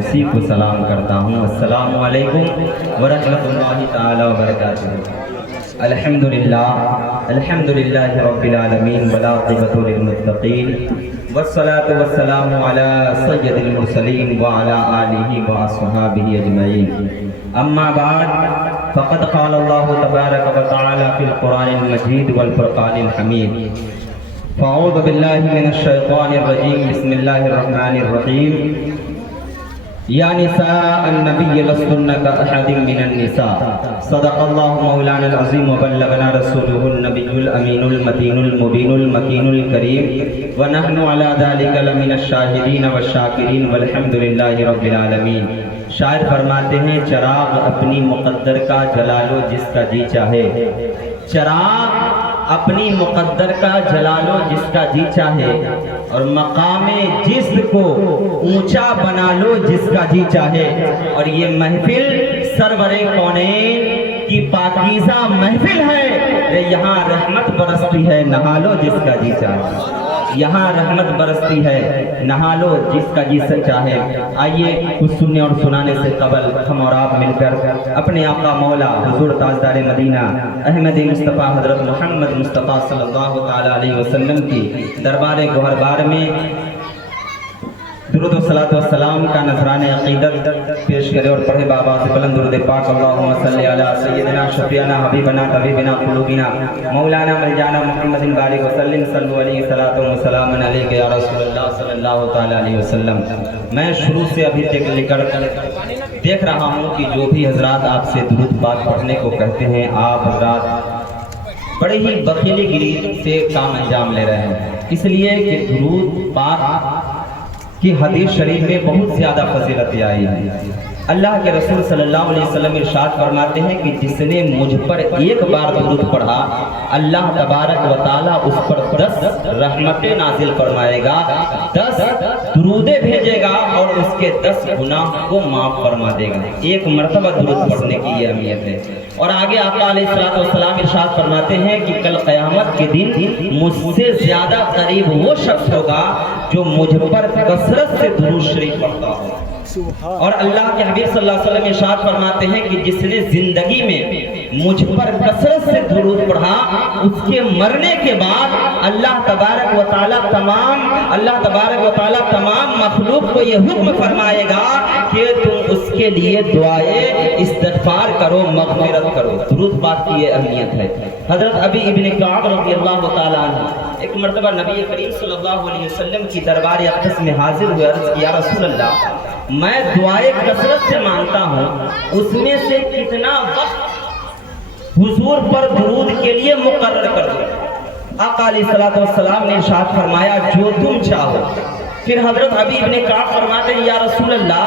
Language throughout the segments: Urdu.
اسی کو سلام کرتا ہوں۔ السلام علیکم ورحمۃ اللہ تعالی وبرکاتہ۔ الحمدللہ رب العالمین والعاقبۃ للمتقین والصلاة والسلام علی سید المرسلین وعلی آلہ واصحابہ اجمعین، اما بعد فقد قال اللہ تبارک و تعالی فی القرآن المجید والفرقان الحمید۔ فاعوذ باللہ من الشیطان الرجیم، بسم اللہ الرحمن الرحیم۔ یا نساء النبی لستن کأحد من النساء، صدق اللہ مولانا العظیم وبلغنا رسولہ النبی الامین المتین المبین المکین الکریم، ونحن علی ذلک لمن الشاہدین والشاکرین والحمدللہ رب العالمین۔ شاعر فرماتے ہیں چراغ اپنی مقدر کا جلا لو جس کا جی چاہے، چراغ اپنی مقدر کا جلا لو جس کا جی چاہے، اور مقام جسم کو اونچا بنا لو جس کا جی چاہے۔ اور یہ محفل سرور کونین کی پاکیزہ محفل ہے، یہاں رحمت برستی ہے نہا لو جس کا جی چاہے، یہاں رحمت برستی ہے نہا لو جس کا جی چاہے۔ آئیے کچھ سننے اور سنانے سے قبل ہم اور آپ مل کر اپنے آقا مولا حضور تاجدار مدینہ احمد مصطفیٰ حضرت محمد مصطفیٰ صلی اللہ تعالی علیہ وسلم کی دربار گوہربار میں درود و صلاۃ و سلام کا نذرانہ عقیدت پیش کرے اور پڑھے بآواز بلند درود پاک۔ اللہم صلی علی سیدنا شفیعنا حبیبنا طبیبنا قلوبنا مولانا ملجانا محمد بارک وسلم، صلو علیہ صلاۃ و سلام علیک یا رسول اللہ صلی اللہ تعالی علیہ وسلم۔ میں شروع سے ابھی تک لے کر دیکھ رہا ہوں کہ جو بھی حضرات آپ سے درود پاک پڑھنے کو کہتے ہیں، آپ حضرات بڑے ہی بخیلی گری سے کام انجام لے رہے ہیں، اس لیے کہ درود پاک کہ حدیث شریف میں بہت زیادہ فضیلت آئی ہے۔ اللہ کے رسول صلی اللہ علیہ وسلم ارشاد فرماتے ہیں کہ جس نے مجھ پر ایک بار درود پڑھا، اللہ تبارک و تعالی اس پر 10 رحمتیں نازل فرمائے گا، 10 درودیں بھیجے گا اور اس کے 10 گناہ کو معاف فرما دے گا۔ ایک مرتبہ درود پڑھنے کی یہ اہمیت ہے۔ اور آگے آقا علیہ السلام ارشاد فرماتے ہیں کہ کل قیامت کے دن مجھ سے زیادہ قریب وہ شخص ہوگا جو مجھ پر کثرت سے درود شریف پڑھتا ہو۔ اور اللہ کے حبیب صلی اللہ علیہ وسلم ارشاد فرماتے ہیں کہ جس نے زندگی میں مجھ پر کثرت سے درود پڑھا، اس کے مرنے کے بعد اللہ تبارک و تعالی تمام مخلوق کو یہ حکم فرمائے گا کہ تم اس کے لیے دعائے استغفار کرو، مغفرت کرو۔ درود پاک کی یہ اہمیت ہے۔ حضرت ابی ابن کعب رضی اللہ تعالیٰ عنہ ایک مرتبہ نبی کریم صلی اللہ علیہ وسلم کی دربار اقدس میں حاضر ہوئے، عرض کیا رسول اللہ، میں دعائیں کثرت سے مانگتا ہوں، اس میں سے کتنا وقت حضور پر درود کے لیے مقرر کر دیا؟ آقا علیہ السلام نے ارشاد فرمایا جو تم چاہو۔ پھر حضرت ابی ابن کعب فرماتے ہیں یا رسول اللہ،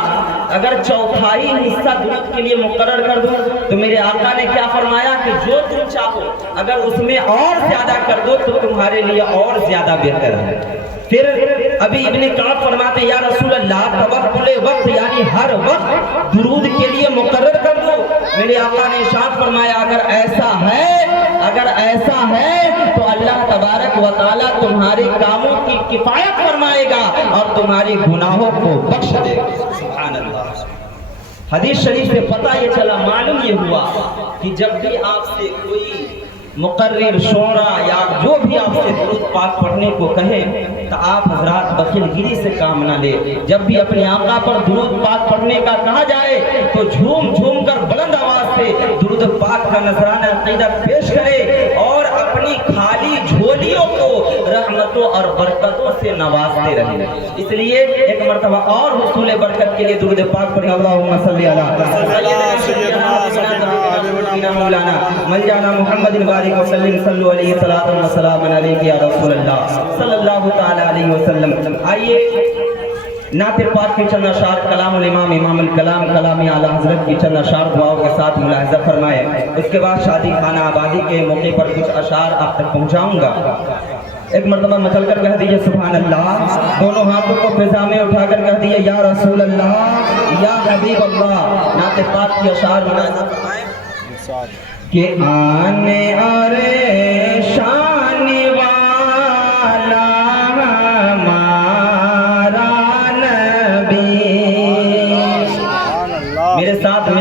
اگر چوتھائی حصہ درود کے لیے مقرر کر دوں تو میرے آقا نے کیا فرمایا کہ جو تم چاہو، اگر اس میں اور زیادہ کر دو تو تمہارے لیے اور زیادہ بہتر ہے۔ پھر ابی ابن کعب فرماتے ہیں یا رسول اللہ، توکل وقت یعنی ہر وقت درود کے لیے مقرر کر دو؟ میرے آقا نے ارشاد فرمایا اگر ایسا ہے تو اللہ تبارک و تعالی تمہارے کاموں کی کفایت فرمائے گا اور تمہارے گناہوں کو بخش دے گا۔ سبحان اللہ۔ حدیث شریف سے پتہ یہ چلا، معلوم یہ ہوا کہ جب بھی آپ سے کوئی مقرر شعرا یا جو بھی آپ سے درود پاک پڑھنے کو کہے تو آپ حضرات بخیل گیری سے کام نہ لے۔ جب بھی اپنے آقا پر درود پاک پڑھنے کا کہا جائے تو جھوم جھوم کر بلند آواز سے درود پاک کا نذرانہ عقیدت پیش کرے اور اپنی خالی جھولیوں کو رحمتوں اور برکتوں سے نوازتے رہے۔ اس لیے ایک مرتبہ اور حصول برکت کے لیے درود پاک پڑھیں۔ اللہم صلی علی مولانا ملجانا محمد بارک وسلم، صلو علیہ صلاۃ و سلام علیک یا رسول اللہ صلی اللہ تعالی علیہ وسلم۔ آئیے نعت پاک کے چند اشعار کلام الامام امام الکلام کلام اعلیٰ حضرت کی چند اشعار دعاؤں کے ساتھ ملاحظہ فرمائے۔ اس کے بعد شادی خانہ آبادی کے موقع پر کچھ اشعار آپ تک پہنچاؤں گا۔ ایک مرتبہ مچل کر کہہ دیجئے سبحان اللہ، دونوں ہاتھوں کو فضا میں اٹھا کر کہہ دیجئے یا رسول اللہ یا حبیب اللہ۔ نعت پاک کی اشعار ملاحظہ فرمائے کہ آنے آرے شان والا ہمارا نبی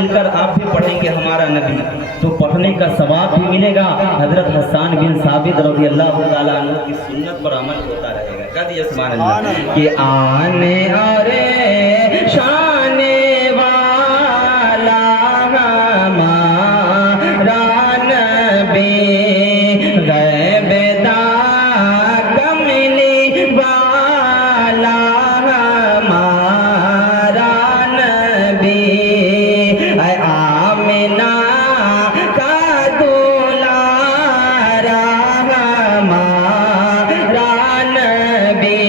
مل کر آپ بھی پڑھیں گے ہمارا نبی تو پڑھنے کا ثواب بھی ملے گا، حضرت حسان بن ثابت رضی اللہ تعالیٰ عنہ کی سنت پر عمل ہوتا رہے گا۔ کہہ دیجیے سبحان اللہ کہ آنے اور شان والا ہمارا نبی غیب داں کملی والا ہمارا نبی اے آمنہ کا دولارا ہمارا نبی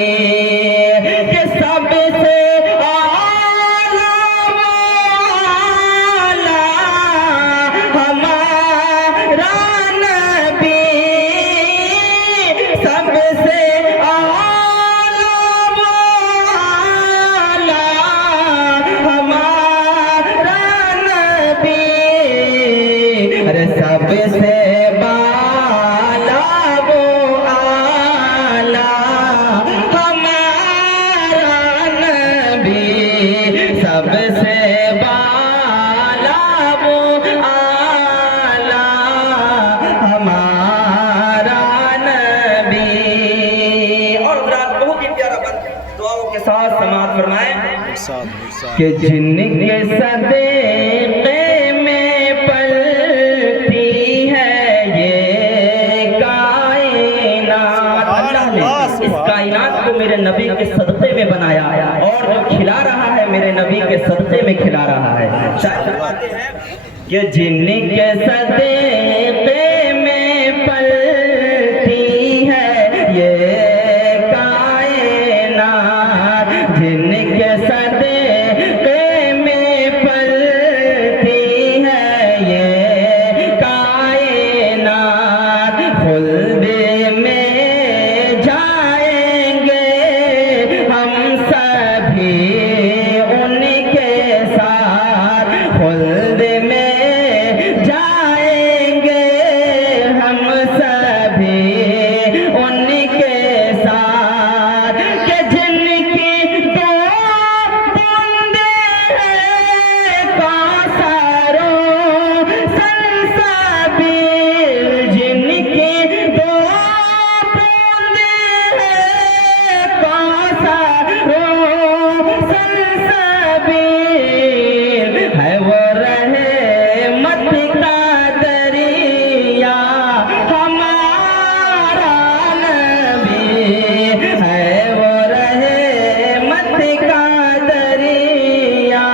کہ سب سے اعلیٰ والا ہمارا نبی، سب سے اعلیٰ والا ہمارا نبی، ارے سب سے بالا وہ اعلیٰ ہمارا نبی، سب سے بالا وہ اعلیٰ ہمارا نبی۔ اور حضرات بہت ہی پیارا بند دعاؤں کے ساتھ سماعت فرمائیں کہ جن کے صدقے میں پلتی ہے یہ کائنات، اللہ نے اس کائنات کو میرے نبی کے صدقے میں بنایا اور جو کھلا رہا ہے میرے نبی کے صدقے میں کھلا رہا ہے۔ شاید فرماتے ہیں کہ جن کے صدقے میں پلتی ہے یہ کائنات، جن کے صدقے میں پلتی ہے یہ کائنات، خلد میں جائیں گے ہم سبھی ان کے ساتھ، خلد میں جائیں گے ہم سبھی ان کے ساتھ، کہ جن کی دو بوندیں ہیں کوثر و سلسبیل، جن کی دو بوندیں ہیں کوثر و سلسبیل، ہے وہ رحمت کا دریا ہمارا نبی، ہے وہ رحمت کا دریا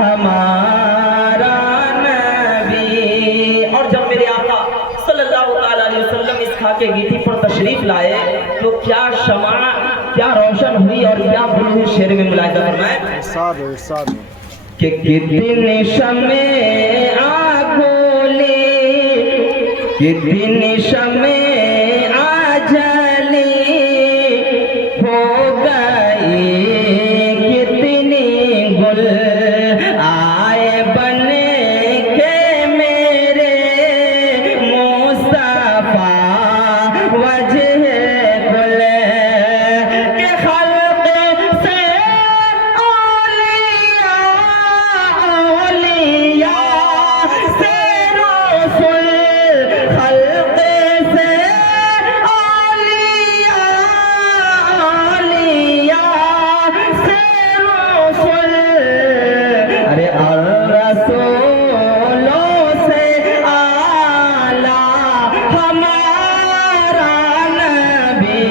ہمارا نبی۔ اور جب میرے آقا صلی اللہ تعالیٰ علیہ وسلم اس خاک گیتی پر تشریف لائے تو کیا شمع کیا روشن ہوئی اور کیا بلند شعر میں ملاحظہ فرمائیں کہ کتنی شمعیں آگولی، کتنی شمعیں آجلی ہو گئی، کتنی گل آئے بن کے میرے مصطفیٰ وجہ گل، کہ خلق سے اولیاء، اولیاء سے رسول، خلق سے اولیاء، اولیاء سے رسول، ارے الرسولوں سے اعلیٰ ہمارا نبی،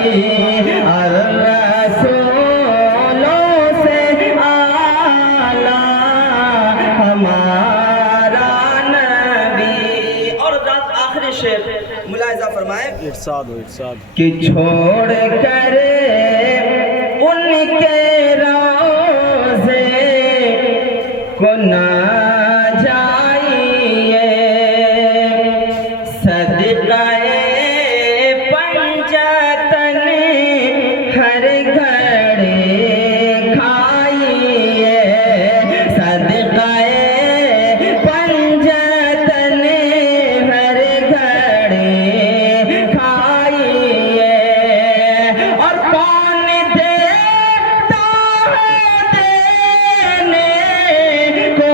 الرسولوں سے اعلیٰ ہمارا نبی۔ اور رات آخری شعر ملاحظہ فرمائیں کہ چھوڑ کر ان کے روضے کو نہ جائیے، صدقہ پنجتن ہر گھڑی کھائیے، صدقہ پنجتن ہر گھڑی کھائیے، اور کون دیتا ہے دینے کو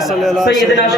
صل علی سیدنا